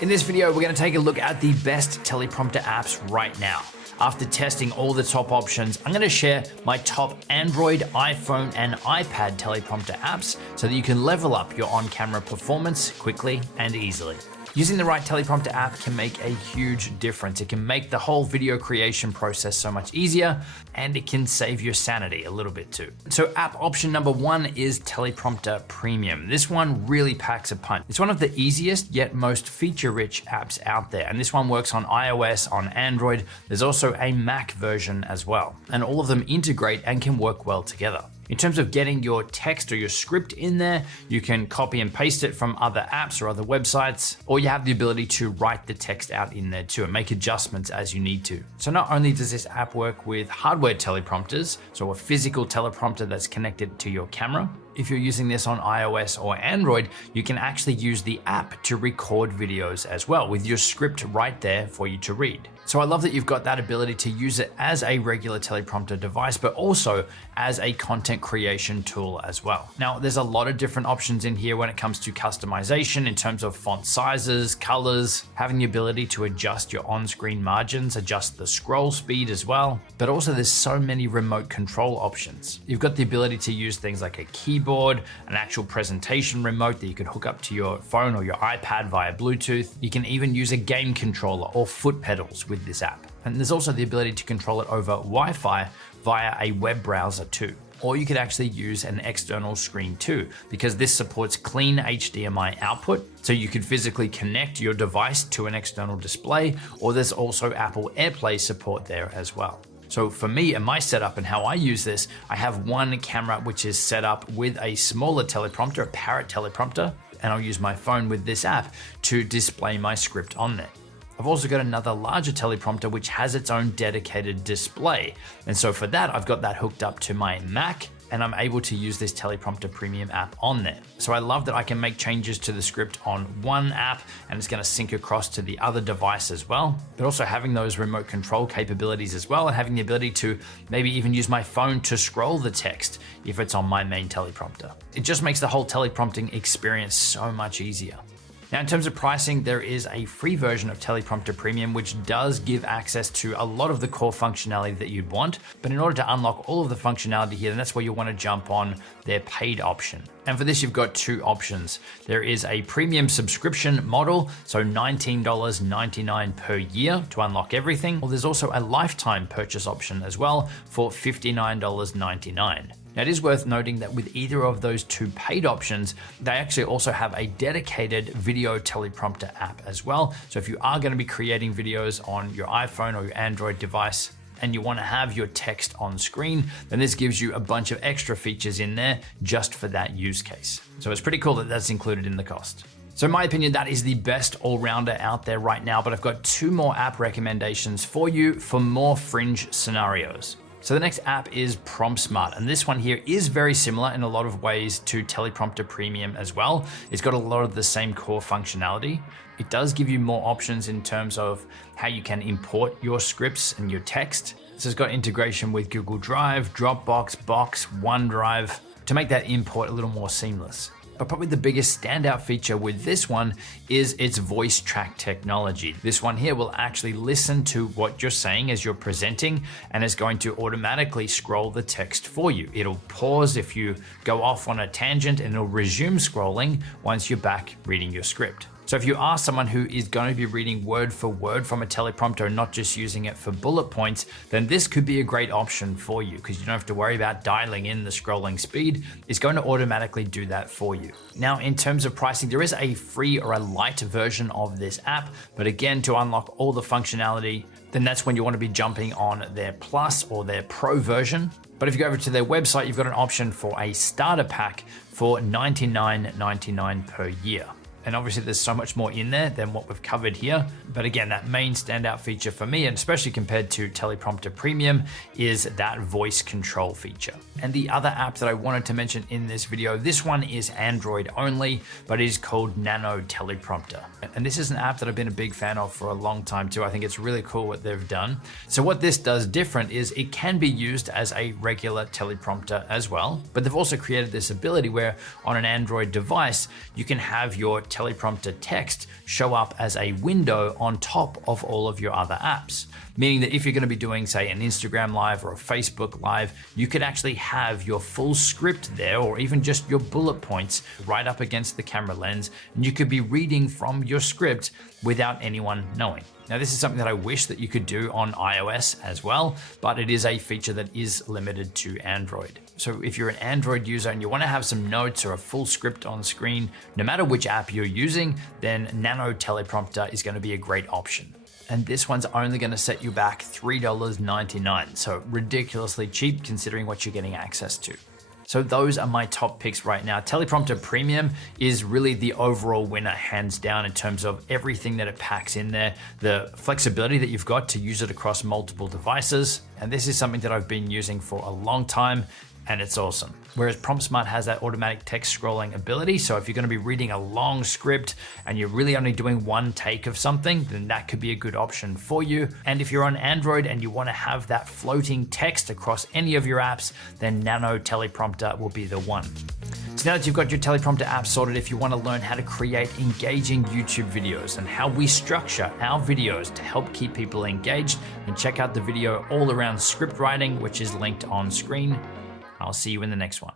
In this video, we're going to take a look at the best teleprompter apps right now. After testing all the top options, I'm going to share my top Android, iPhone, and iPad teleprompter apps so that you can level up your on-camera performance quickly and easily. Using the right teleprompter app can make a huge difference. It can make the whole video creation process so much easier, and it can save your sanity a little bit too. So app option number one is Teleprompter Premium. This one really packs a punch. It's one of the easiest yet most feature-rich apps out there, and this one works on iOS, on Android. There's also a Mac version as well, and all of them integrate and can work well together. In terms of getting your text or your script in there, you can copy and paste it from other apps or other websites, or you have the ability to write the text out in there too and make adjustments as you need to. So not only does this app work with hardware teleprompters, so a physical teleprompter that's connected to your camera, if you're using this on iOS or Android, you can actually use the app to record videos as well with your script right there for you to read. So I love that you've got that ability to use it as a regular teleprompter device, but also as a content creation tool as well. Now, there's a lot of different options in here when it comes to customization in terms of font sizes, colors, having the ability to adjust your on-screen margins, adjust the scroll speed as well. But also there's so many remote control options. You've got the ability to use things like a keyboard, an actual presentation remote that you could hook up to your phone or your iPad via Bluetooth. You can even use a game controller or foot pedals with this app. And there's also the ability to control it over Wi-Fi via a web browser too. Or you could actually use an external screen too, because this supports clean HDMI output. So you could physically connect your device to an external display, or there's also Apple AirPlay support there as well. So for me and my setup and how I use this, I have one camera which is set up with a smaller teleprompter, a Parrot teleprompter, and I'll use my phone with this app to display my script on there. I've also got another larger teleprompter which has its own dedicated display. And so for that, I've got that hooked up to my Mac, and I'm able to use this Teleprompter Premium app on there. So I love that I can make changes to the script on one app and it's gonna sync across to the other device as well, but also having those remote control capabilities as well, and having the ability to maybe even use my phone to scroll the text if it's on my main teleprompter. It just makes the whole teleprompting experience so much easier. Now, in terms of pricing, there is a free version of Teleprompter Premium, which does give access to a lot of the core functionality that you'd want. But in order to unlock all of the functionality here, then that's where you'll want to jump on their paid option. And for this, you've got two options. There is a premium subscription model, so $19.99 per year to unlock everything. Or there's also a lifetime purchase option as well for $59.99. Now, it is worth noting that with either of those two paid options, they actually also have a dedicated video teleprompter app as well. So if you are going to be creating videos on your iPhone or your Android device, and you want to have your text on screen, then this gives you a bunch of extra features in there just for that use case. So it's pretty cool that that's included in the cost. So in my opinion, that is the best all-rounder out there right now, but I've got two more app recommendations for you for more fringe scenarios. So the next app is PromptSmart, and this one here is very similar in a lot of ways to Teleprompter Premium as well. It's got a lot of the same core functionality. It does give you more options in terms of how you can import your scripts and your text. So it's got integration with Google Drive, Dropbox, Box, OneDrive to make that import a little more seamless. But probably the biggest standout feature with this one is its voice track technology. This one here will actually listen to what you're saying as you're presenting and is going to automatically scroll the text for you. It'll pause if you go off on a tangent, and it'll resume scrolling once you're back reading your script. So if you are someone who is going to be reading word for word from a teleprompter and not just using it for bullet points, then this could be a great option for you because you don't have to worry about dialing in the scrolling speed. It's going to automatically do that for you. Now, in terms of pricing, there is a free or a light version of this app, but again, to unlock all the functionality, then that's when you want to be jumping on their Plus or their Pro version. But if you go over to their website, you've got an option for a starter pack for $99.99 per year. And obviously there's so much more in there than what we've covered here. But again, that main standout feature for me, and especially compared to Teleprompter Premium, is that voice control feature. And the other app that I wanted to mention in this video, this one is Android only, but it is called Nano Teleprompter. And this is an app that I've been a big fan of for a long time too. I think it's really cool what they've done. So what this does different is it can be used as a regular teleprompter as well, but they've also created this ability where on an Android device, you can have your teleprompter text show up as a window on top of all of your other apps. Meaning that if you're going to be doing, say, an Instagram Live or a Facebook Live, you could actually have your full script there, or even just your bullet points right up against the camera lens, and you could be reading from your script without anyone knowing. Now, this is something that I wish that you could do on iOS as well, but it is a feature that is limited to Android. So if you're an Android user and you want to have some notes or a full script on screen, no matter which app you're using, then Nano Teleprompter is going to be a great option. And this one's only going to set you back $3.99, so ridiculously cheap considering what you're getting access to. So those are my top picks right now. Teleprompter Premium is really the overall winner, hands down, in terms of everything that it packs in there, the flexibility that you've got to use it across multiple devices. And this is something that I've been using for a long time, and it's awesome. Whereas PromptSmart has that automatic text scrolling ability. So if you're going to be reading a long script and you're really only doing one take of something, then that could be a good option for you. And if you're on Android and you want to have that floating text across any of your apps, then Nano Teleprompter will be the one. So now that you've got your teleprompter app sorted, if you want to learn how to create engaging YouTube videos and how we structure our videos to help keep people engaged, then check out the video all around script writing, which is linked on screen. I'll see you in the next one.